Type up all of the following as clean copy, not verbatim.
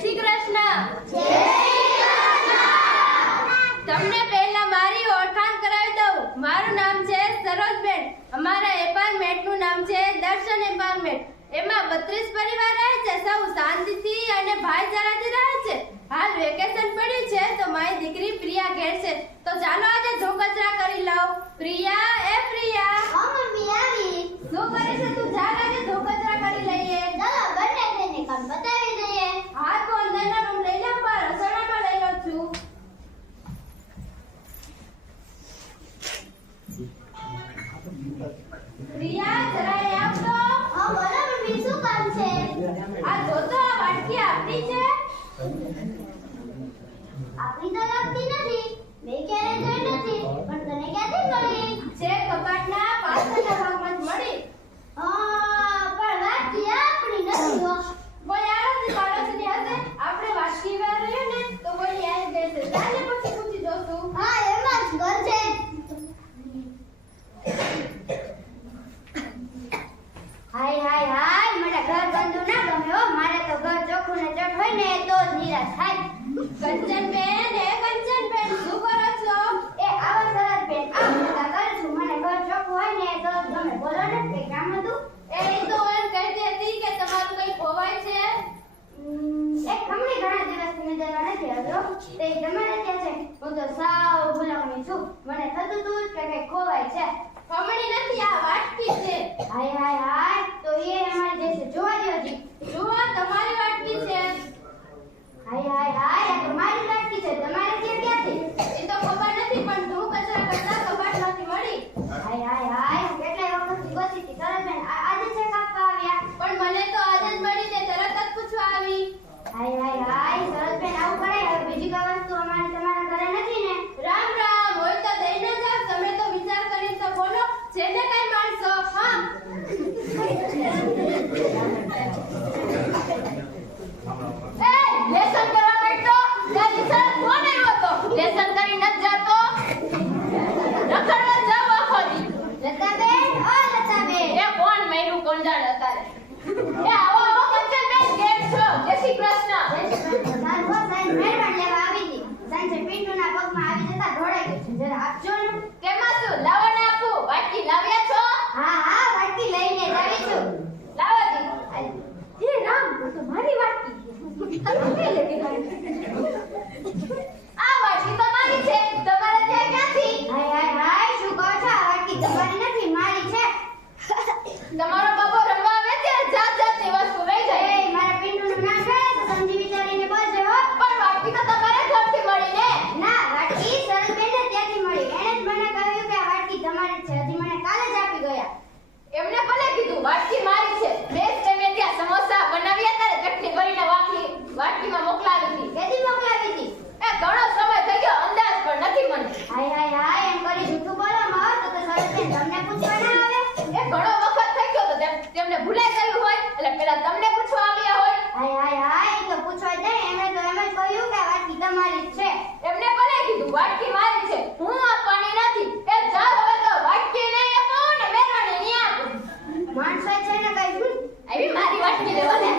શ્રી કૃષ્ણ. તમને પહેલા મારી ઓળખાણ કરાવી દઉં. મારું નામ છે સરોજબેન. અમારા એપાર્ટમેન્ટનું નામ છે દર્શન એપાર્ટમેન્ટ. એમાં 32 પરિવાર રહે છે. સૌ શાંતિથી અને ભાઈચારાથી રહે છે. હાલ વેકેશન પડ્યું છે તો મારી દીકરી પ્રિયા ઘેર છે. તો ચાલો આજે ધોકચરા કરી લઉં. પ્રિયા, એ પ્રિયા. હા મમ્મી આવી. શું કરે છે તું? ચાલ આજે ધોકચરા કરી લઈએ. ચાલો બંને થઈને કામ બતાવી દઈએ. હા તો અંદરના રૂમ લઈ લે, પર રસોડામાં લઈ લઉં છું. પ્રિયા જરા એ આવ તો. હા બોલો મમ્મી, શું કામ છે? આ જો તો આ વાટકી આપણી છે. આપણી તો લાગતી નથી. મેં ક્યારે જોઈ નથી. પણ તને ક્યાંથી મળી? છે કબાટના પાછળના ભાગમાં જ મળી. પણ વાટકી આપણી નથી હો. કોઈ આળસની પાડોશની હશે. આપણે વાટકી વાર રહીએ ને તો કોઈ યાદ દેશે. ચાલે પછી પૂછી જોશું. હા એમાં જ ઘર છે. હાય મને ઘર ગંદુ ના ગમે હો. મારે તો ઘર ચોખ્ખું ને ચટ હોય ને તો જ નિરાશ થાય. કંચનબેન, એ કંચનબેન, શું કરો છો? એ આવો સરસ બેન, આ બધા કરું છું. મને ઘર ચોખ્ખું હોય ને તો જ ગમે. બોલો ને કઈ કામ હતું? એ તો એમ કહેતી હતી કે તમારું કઈ ખોવાય છે. એક ખમણી ઘણા દિવસથી નજર નથી આવ્યો. તે તમારે ક્યાં છે? હું તો સાવ ભૂલામણી છું. મને થતું તું કે કઈ ખોવાય છે. ખમણી નથી, આ વાટકી છે. હાય તો એ અમારી જે છે જોવા દો જી. જુઓ, તમારી વાટકી છે. હાય આ તો મારી વાટકી છે. તમારે છે ક્યાંથી? એ તો ખબર નથી પણ ધૂ કચરા કરતા કબાટમાંથી મળી. હાય હું કેટલાય વખતથી ગોતી હતી. તરત બેન આજે છે કાપવા આવ્યા. પણ મને તો આજે જ મળી ને તરત જ પૂછવા આવી. હાય સરસ બેન આવું કરે. હવે બીજી કઈ વસ્તુ અમારી તમારા ઘરે નથી ને? રામ રામ, હોય તો દઈને જાવ. તમે તો વિચાર કરીને તો બોલો. છે ને કઈ માણસો? હા. લેસન કરવા માંડતો ગાડી સર કોણ આવ્યો તો લેસન કરી ન જાતો રખડવા જાવ આખો દી. લતાબેન, ઓ લતાબેન. એ કોણ મેરું કોણ જાણે તારે. એ આવો કંચનબેન, કેમ છો? જય શ્રી કૃષ્ણ. સારું હો, સાહેબ મહેરબાન લેવા આવી હતી. સાંજે પિન્ટુના પગમાં આવી જતા ઢોળાઈ ગઈ છે. જરા આપજો ને. કેમાં શું લાવો ને આપું? વાટકી લાવ્યા છો? હા વાટકી લઈને જ આવી છું. લાવો જી. હે રામ, આ તો મારી વાટકી છે. આ વાટકી તો મારી છે. તમારે છે ક્યાંથી? હાય શું કહો છો? આ વાટકી તમારી નથી, મારી છે. તમારો બાબો રમવા આવે ત્યારે જાત જાતની વસ્તુ લઈ જાય. એ મારા પિન્ટુનું નામ છે તો સમજી વિચારીને બોલજો હો. પણ વાટકી તો તમારે ઘરથી મળી ને. ના, વાટકી સરસબેનને ત્યાંથી મળી. એણે જ મને કહ્યું કે આ વાટકી તમારી છે. હજી મને કાલે જ આપી ગયા. એમને ભલે કીધું વાટકી મારી છે. બેસ તમે ત્યાં સમોસા બનાવ્યા ત્યારે ચટણી ભરીને વાટકીમાં મોકલાવી હતી. કેદી મોકલાવી હતી? એ ઘણો સમય થઈ ગયો, અંદાજ પણ નથી મને. હાય એમ કરી જૂઠું બોલો માં તો સરસબેન તમને પૂછવા ના આવે? એ ઘણો વખત થઈ ગયો તો તેમને ભૂલાઈ ગયું હોય એટલે પેલા તમને પૂછવા આવ્યા હોય. હાય એ તો પૂછવા જ નહીં. એમણે તો એમ જ કહ્યું કે આ વાટકી તમારી જ છે. એમને ભલે કીધું વાટકી મારી છે, હું આપવાની નથી. એ જાવ હવે તો વાટકી નહીં આપો ને મેરવાની નહીં આપો. માણસો છે ને કઈ આવી મારી વાટકી લેવા દે.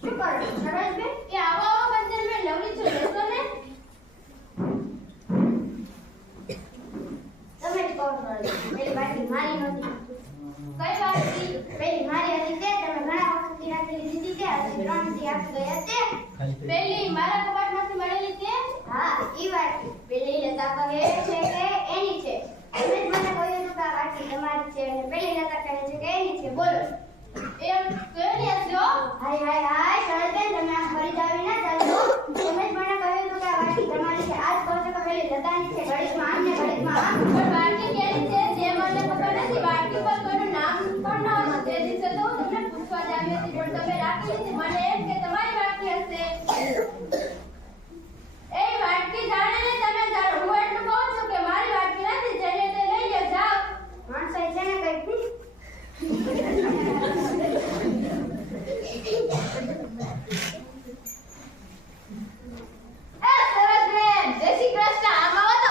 શું કરો છો સરસબેન? એ આવો કંચનબેન, લવલી છો, લેશો ને? તમે જ કહો છો. પેલી વાટકી મારી નહોતી. કઈ વાટકી? પેલી મારી હતી તે તમે ઘણા વખતથી રાખેલી દીધી તે હજી 3 થી આપી ગયા તે. પેલી મારા કબાટમાંથી મળેલી તે? હા ઈ વાટકી. પેલી લતા કહે છે કે એની છે. તમે જ મને કહ્યું હતું કે આ વાટકી તમારી છે અને પેલી લતા કહે છે કે એની છે. બોલો. એમ કેવી હશો? હાય સરસબેન તમે આ ફરી જાવી ના ચાલો. તમે જ મને કહ્યું હતું કે આ વાટકી તમારી છે. આજ કહો છો કે પેલી લતાની છે. ઘડીકમાં આમ ને ઘડીકમાં આમ. પણ વાટકી કેવી છે તે મને ખબર નથી. વાટકી પર કોઈનું નામ પણ નહોતું. તે દિવસે તો હું તમને પૂછવા જ આવી હતી પણ તમે રાખી લીધી. મને એમ કે તમારી વાટકી હશે. એ વાટકી જાણે ને તમે જાણો. હું એટલું કહું છું કે મારી વાટકી નથી. જેને તે લઈ લો, જાઓ. માણસો છે ને કઈ એ સરસ બેન, જય શ્રી કૃષ્ણ. આમ આવો તો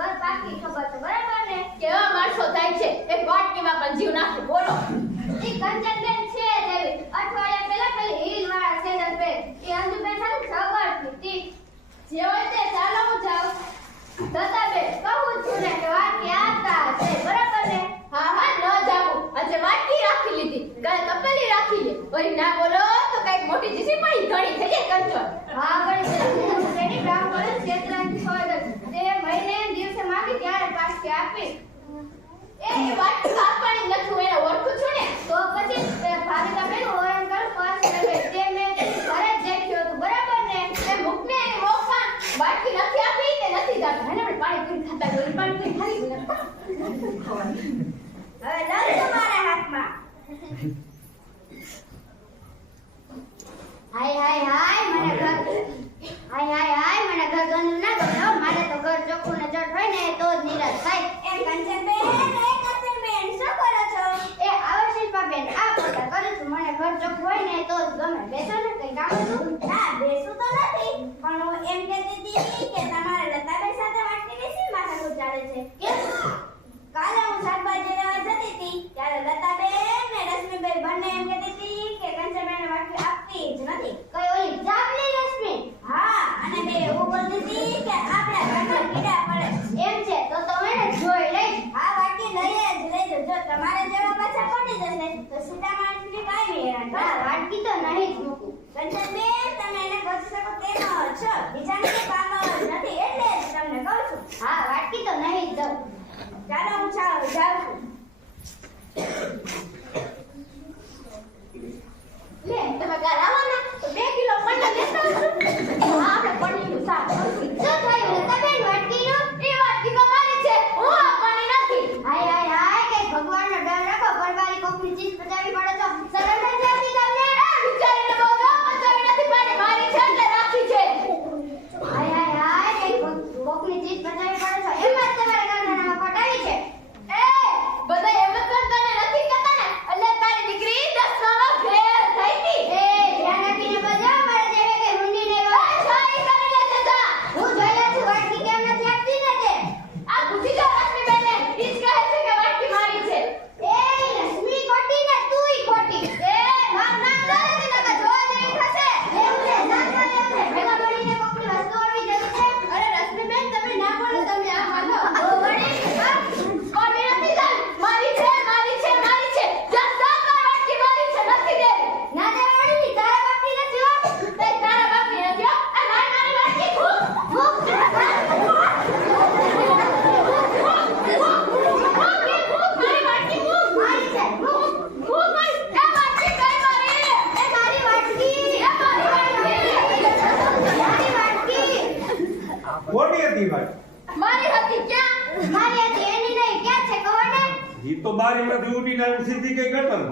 બસ પાકી ખબર છે બરાબર ને કેવા માણસો થાય છે એક વાટકીમાં પણ જીવ નાખે બોલો ઈ કંચનબેન છે દેવી અઠવાડિયા પહેલા પેલી હીલ વાળા સેન્ડલ પહેર એ અંજુબેન સાથે ઝઘડતી હતી જે હોય તે ચાલો હું જાઉં. દત્તાબેન કહું છું ને કે વાટકી આપતા છે બરાબર ને હા હા ન જાવું આજે વાટકી રાખી લીધી કાલે તપેલી રાખી લે વળી ના બોલો તો કઈક મોટી જીસી પડી ઘણી થઈ જાય કંચન હા ગણી તેની બ્રાહ્મણ ક્ષેત્રાંત હોય તે મહિને દિવસે માંગી ત્યારે પાછી આપી એ વાટકી આપવાની નથી એને ઓળખું છું ને તો પછી તે ભાવિકાબેન ઓરંગલ પાસ કરે તે મેં ઘરે જ દેખ્યું હતું બરાબર ને એ મુકને એની મોખા વાટકી નથી આપી તે નથી જાતા અને આપણે પાણી પીને ખાતા હોય પાણી પીને ખાલી હવે લઈ તમારા હાથમાં હાય હાય હાય મને ઘર મને ઘર ગંદુ ના ગમે હો. મારે તો ઘર ચોખ્ખું ને જટ હોય ને તો જ નિરાશ થાય એ કંચનબેન શું કરો છો એ આવો શિલ્પાબેન આ પોતા કરું છું મને ઘર ચોખ્ખું હોય ને તો જ ગમે બેસો ને કઈ કામ હતું ના બેસું તો નથી પણ હું એમ કહેતી હતી કે તમારે લતાબેન સાથે વાટકી બેસી માથાકૂટ ચાલે છે કેમ કાલે હું શાકભાજી લેવા જતી હતી ત્યારે લતાબેન ને રશ્મિબેન બંને એમ કહેતી હતી કે કંચનબેનને વાટકી આપવી જ નથી કઈ ઓલી જાપલી રશ્મિ હા અને બે એવું બોલતી હતી કે આપણે ઘરમાં કીડા પડે એમ છે તો તમે ને જોઈ લઈશ હા વાટકી લઈએ જ લેજો જો તમારે જેવા પાછા પડી જશે તો સીધા માણસની કાંઈ હેરાન હા વાટકી તો નહીં જ મૂકું કંચનબેન તમે એને કહી શકો તેનો છો બીજાને કે કામ જ નથી એટલે જ તમને કહું છું હા વાટકી તો નહીં જ દઉં ચાલો હું જાઉં છું લે તમે કાલ આવવાના તો 2 કિલો પનીર લેતા આવજો હા આપણે પનીરનું શાક શું થયું લતાબેન વાટકીનું એ વાટકી તો મારી છે હું આપવાની નથી હાય હાય હાય કે ભગવાનનો ડર રાખો પરવારી કોકની ચીજ પચાવી પડે તો શરમ નથી આવતી તમને વિચારીને બહુ જો પચાવી નથી પાડી મારી છે એટલે રાખી છે હાય હાય હાય કે કોકની ચીજ પચાવી પડે તો એમ જ તમારા ઘરનામાં પટાવી છે એ બધા એમ જ તને નથી કહેતા ને એટલે તારી દીકરી 10માં ફેલ થઈ હતી એ ધ્યાન રાખીને બજા મારે જેવે કે હુંડી ને છાઈ કરી લે જતા હું જોયા છું વાટકી કેમ નથી આપતી ને તે આ પૂછી જો રશ્મિ બેને ઈ જ કહે છે કે વાટકી મારી છે એ રશ્મિ ખોટી ને તુંય ખોટી એ માર નામ લાગે ને કે જોવા જેવી થશે એવું છે સાચા એમને ભેગા મળીને કોકની વસ્તુ આવી જશે અરે રશ્મિબેન તમે ના બોલો તમે આ હાલો. ઓ વળી કોની નથી જાણ મારી છે જસ્તા કર વાટકી મારી છે નથી દેવી ના દેવાડી તારા બાપની નથી હો તે તારા બાપની નથી હો આ મારી વાટકી ખૂબ મારી વાટકી ખૂબ મારી છે ખૂબ મારી એ વાટકી કઈ મારી એ મારી વાટકી એ મારી વાટકી ખોટી હતી ભાઈ મારી હતી ક્યાં મારી હતી એની નહીં ક્યાં છે કહો ને ઈ તો બારીમાંથી ઉડીને આવીને સીધી કઈ ગટરમાં